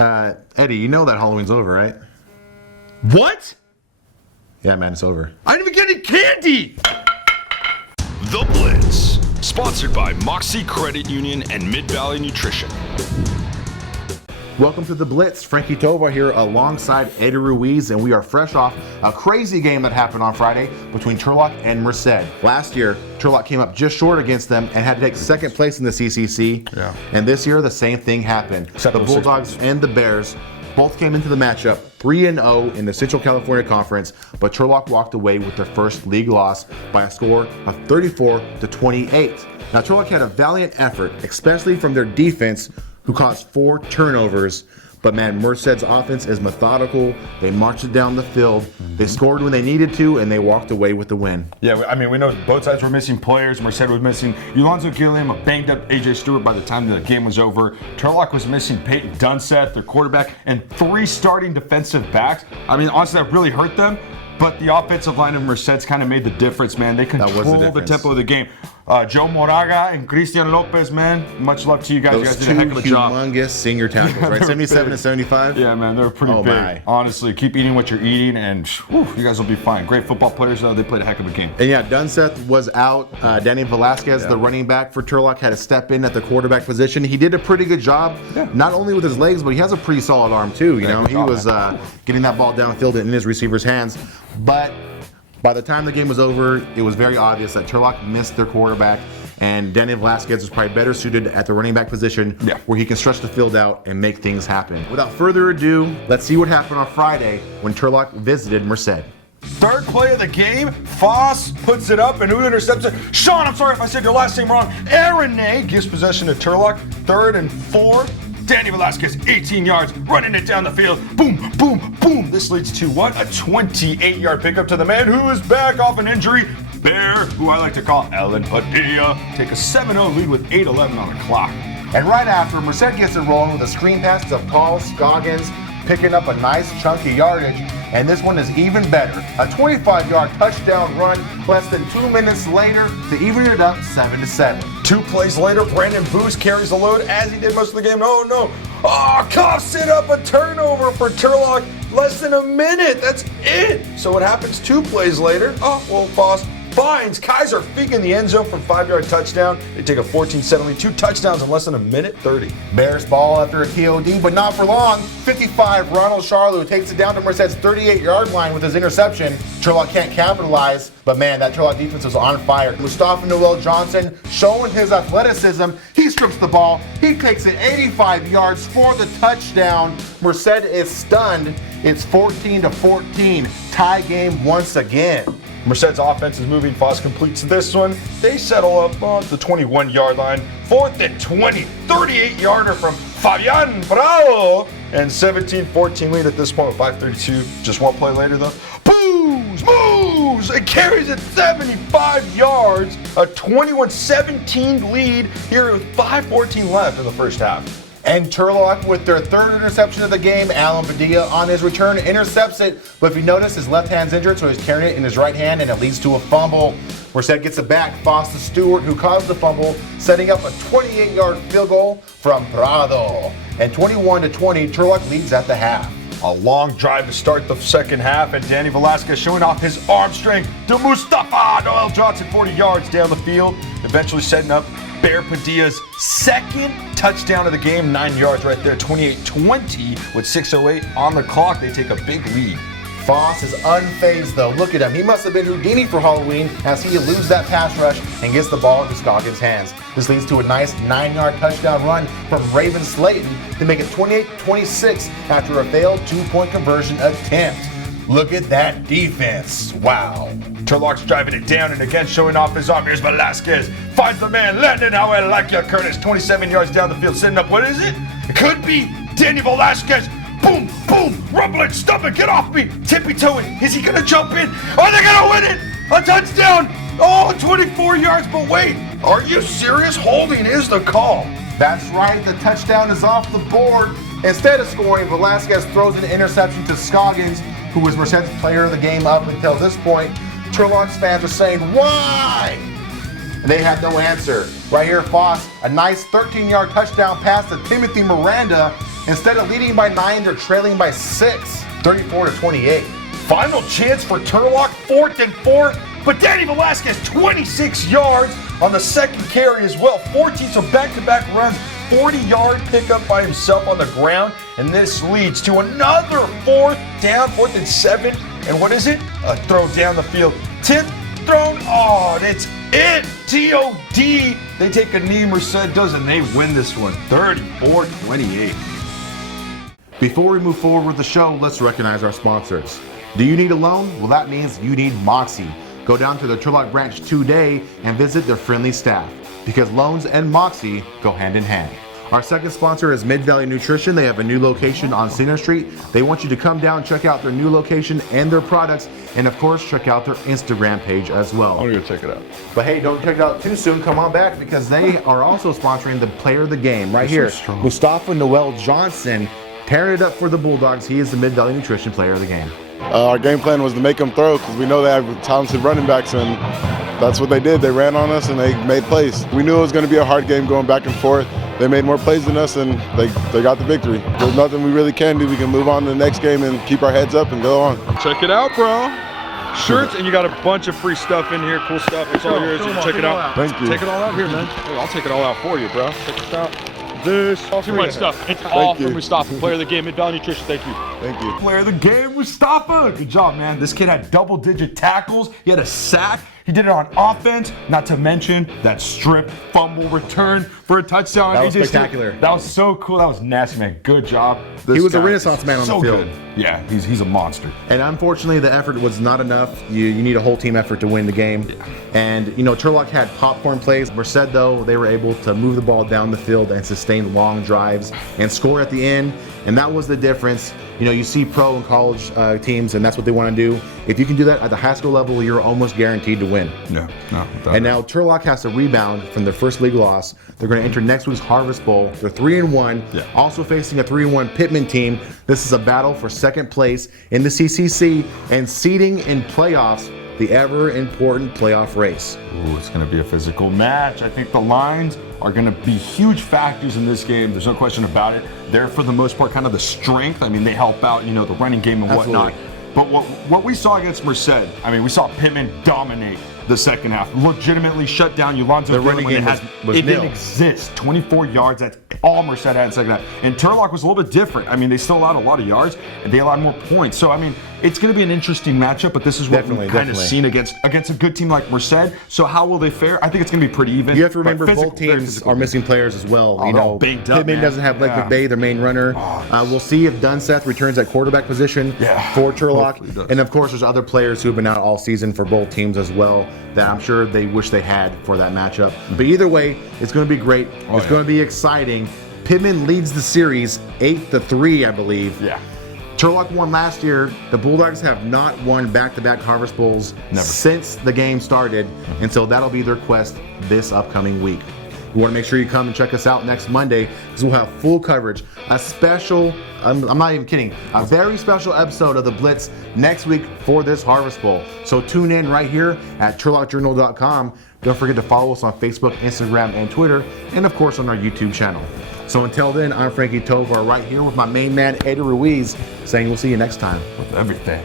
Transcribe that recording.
Eddie, you know that Halloween's over, right? What? Yeah, man, it's over. I didn't even get any candy! The Blitz, sponsored by Mocse Credit Union and Mid-Valley Nutrition. Welcome to The Blitz. Frankie Tovar here alongside Eddie Ruiz, and we are fresh off a crazy game that happened on Friday between Turlock and Merced. Last year, Turlock came up just short against them and had to take second place in the CCC. Yeah. And this year, the same thing happened. The Bulldogs and the Bears both came into the matchup 3-0 in the Central California Conference, but Turlock walked away with their first league loss by a score of 34-28. Now, Turlock had a valiant effort, especially from their defense, who caused 4 turnovers. But man, Merced's offense is methodical. They marched it down the field. They scored when they needed to, and they walked away with the win. Yeah, I mean, we know both sides were missing players. Merced was missing Alonzo Gilliam, a banged up AJ Stewart by the time the game was over. Turlock was missing Peyton Dunseth, their quarterback, and 3 starting defensive backs. I mean, honestly, that really hurt them. But the offensive line of Merced's kind of made the difference, man. They controlled the tempo of the game. Joe Moraga and Cristian Lopez, man, much love to you guys. You guys did a heck of a job. Those 2 humongous senior tackles, right? 77 and 75? Yeah, man, they're pretty big. My. Honestly, keep eating what you're eating, and whew, you guys will be fine. Great football players, though. They played a heck of a game. And yeah, Dunseth was out. Danny Velasquez, the running back for Turlock, had to step in at the quarterback position. He did a pretty good job, not only with his legs, but he has a pretty solid arm, too. You know, he was getting that ball downfield in his receiver's hands. But by the time the game was over, it was very obvious that Turlock missed their quarterback, and Danny Velasquez was probably better suited at the running back position, where he can stretch the field out and make things happen. Without further ado, let's see what happened on Friday when Turlock visited Merced. Third play of the game, Foss puts it up and who intercepts it? Sean, I'm sorry if I said your last name wrong. Aaron gives possession to Turlock, 3rd and 4. Danny Velasquez, 18 yards, running it down the field. Boom, boom, boom. This leads to what? A 28-yard pickup to the man who is back off an injury. Bear, who I like to call Ellen Padilla, take a 7-0 lead with 8:11 on the clock. And right after, Merced gets it rolling with a screen pass to Paul Scoggins, picking up a nice chunky yardage. And this one is even better. A 25-yard touchdown run less than 2 minutes later to even it up 7-7. 2 plays later, Brandon Booth carries the load as he did most of the game. Oh no! Coughs it up, a turnover for Turlock. Less than a minute. That's it. So what happens 2 plays later? Foss finds Kaiser Fink in the end zone for a 5-yard touchdown. They take a 14-7 lead, 2 touchdowns in less than a minute 30. Bears ball after a KOD, but not for long. 55, Ronald Charlot takes it down to Merced's 38-yard line with his interception. Turlock can't capitalize, but man, that Turlock defense was on fire. Mustafa Noel Johnson showing his athleticism. He strips the ball. He takes it 85 yards for the touchdown. Merced is stunned. It's 14-14. Tie game once again. Merced's offense is moving. Foss completes this one. They settle up on the 21-yard line. 4th and 20. 38-yarder from Fabian Bravo. And 17-14 lead at this point with 5:32. Just 1 play later, though. Booze! Moves! It carries it 75 yards. A 21-17 lead here with 5:14 left in the first half. And Turlock with their 3rd interception of the game. Alan Padilla on his return intercepts it. But if you notice, his left hand's injured, so he's carrying it in his right hand, and it leads to a fumble. Merced gets it back. Foss to Stewart, who caused the fumble, setting up a 28-yard field goal from Prado. And 21-20, Turlock leads at the half. A long drive to start the second half, and Danny Velasquez showing off his arm strength to Mustafa Noel Johnson, 40 yards down the field, eventually setting up Bear Padilla's 2nd touchdown of the game, 9 yards right there, 28-20 with 6:08 on the clock. They take a big lead. Foss is unfazed though. Look at him. He must have been Houdini for Halloween as he eludes that pass rush and gets the ball into Scoggins' hands. This leads to a nice 9-yard touchdown run from Raven Slayton to make it 28-26 after a failed 2-point conversion attempt. Look at that defense. Wow. Turlock's driving it down and again showing off his arm. Here's Velasquez. Finds the man. Landon, how I like you, Curtis. 27 yards down the field, setting up. What is it? It could be Danny Velasquez. Boom, boom, rumbling, stumping, get off me. Tippy-toeing. Is he going to jump in? Are they going to win it? A touchdown. 24 yards, but wait. Are you serious? Holding is the call. That's right. The touchdown is off the board. Instead of scoring, Velasquez throws an interception to Scoggins, who was Merced's player of the game up until this point. Turlock's fans are saying, why? And they had no answer. Right here, Foss, a nice 13-yard touchdown pass to Timothy Miranda. Instead of leading by 9, they're trailing by 6, 34-28. Final chance for Turlock, 4th and 4. But Danny Velasquez, 26 yards on the second carry as well. 14, so back-to-back runs, 40-yard pickup by himself on the ground. And this leads to another 4th down, 4th and 7. And what is it? A throw down the field. Tip thrown. Oh, that's it. T.O.D. They take a knee, Merced does, and they win this one, 34-28. Before we move forward with the show, let's recognize our sponsors. Do you need a loan? Well, that means you need Mocse. Go down to the Turlock branch today and visit their friendly staff, because loans and Mocse go hand in hand. Our second sponsor is Mid-Valley Nutrition. They have a new location on Center Street. They want you to come down, check out their new location and their products, and of course, check out their Instagram page as well. I'm gonna go check it out. But hey, don't check it out too soon. Come on back, because they are also sponsoring the player of the game right here. Mustafa Noel Johnson, tearing it up for the Bulldogs. He is the Mid-Valley Nutrition player of the game. Our game plan was to make them throw, because we know they have talented running backs, and that's what they did. They ran on us and they made plays. We knew it was going to be a hard game going back and forth. They made more plays than us, and they got the victory. There's nothing we really can do. We can move on to the next game and keep our heads up and go on. Check it out, bro. Shirts, and you got a bunch of free stuff in here, cool stuff. It's all yours. You can check it out. Thank you. Take it all out here, man. Hey, I'll take it all out for you, bro. Check this out. This. All too much stuff. It's all from Mustafa, player of the game, Mid-Valley Nutrition. Thank you. Thank you. Player of the game, Mustafa. Good job, man. This kid had double-digit tackles. He had a sack. He did it on offense, not to mention that strip fumble return for a touchdown. That was spectacular. That was so cool. That was nasty, man. Good job. He was a renaissance man on the field. Good. Yeah, he's a monster. And unfortunately, the effort was not enough. You need a whole team effort to win the game. Yeah. And, you know, Turlock had popcorn plays. Merced, though, they were able to move the ball down the field and sustain long drives and score at the end. And that was the difference. You know, you see pro and college teams, and that's what they want to do. If you can do that at the high school level, you're almost guaranteed to win. Yeah, no. And now Turlock has to rebound from their first league loss. They're going to enter next week's Harvest Bowl. They're 3-1, also facing a 3-1 Pittman team. This is a battle for second place in the CCC and seeding in playoffs, the ever-important playoff race. Ooh, it's going to be a physical match. I think the lines are going to be huge factors in this game. There's no question about it. They're, for the most part, kind of the strength. I mean, they help out, you know, the running game and whatnot. But what we saw against Merced, I mean, we saw Pittman dominate the second half, legitimately shut down Ulonzo. The running game was didn't exist. 24 yards, that's all Merced had in the second half. And Turlock was a little bit different. I mean, they still allowed a lot of yards, and they allowed more points. So, I mean, it's going to be an interesting matchup, but this is what we've kind of seen against a good team like Merced. So how will they fare? I think it's going to be pretty even. You have to remember both teams are missing players as well. You know, Pittman doesn't have Blake McVay, their main runner. We'll see if Dunseth returns at quarterback position for Turlock. And of course, there's other players who have been out all season for both teams as well that I'm sure they wish they had for that matchup. But either way, it's going to be great. It's going to be exciting. Pittman leads the series 8-3, I believe. Yeah. Turlock won last year. The Bulldogs have not won back-to-back Harvest Bowls since the game started, and so that'll be their quest this upcoming week. You want to make sure you come and check us out next Monday, because we'll have full coverage. A special, I'm not even kidding, a very special episode of the Blitz next week for this Harvest Bowl. So tune in right here at turlockjournal.com. Don't forget to follow us on Facebook, Instagram, and Twitter, and of course on our YouTube channel. So until then, I'm Frankie Tovar right here with my main man, Eddie Ruiz, saying we'll see you next time with everything.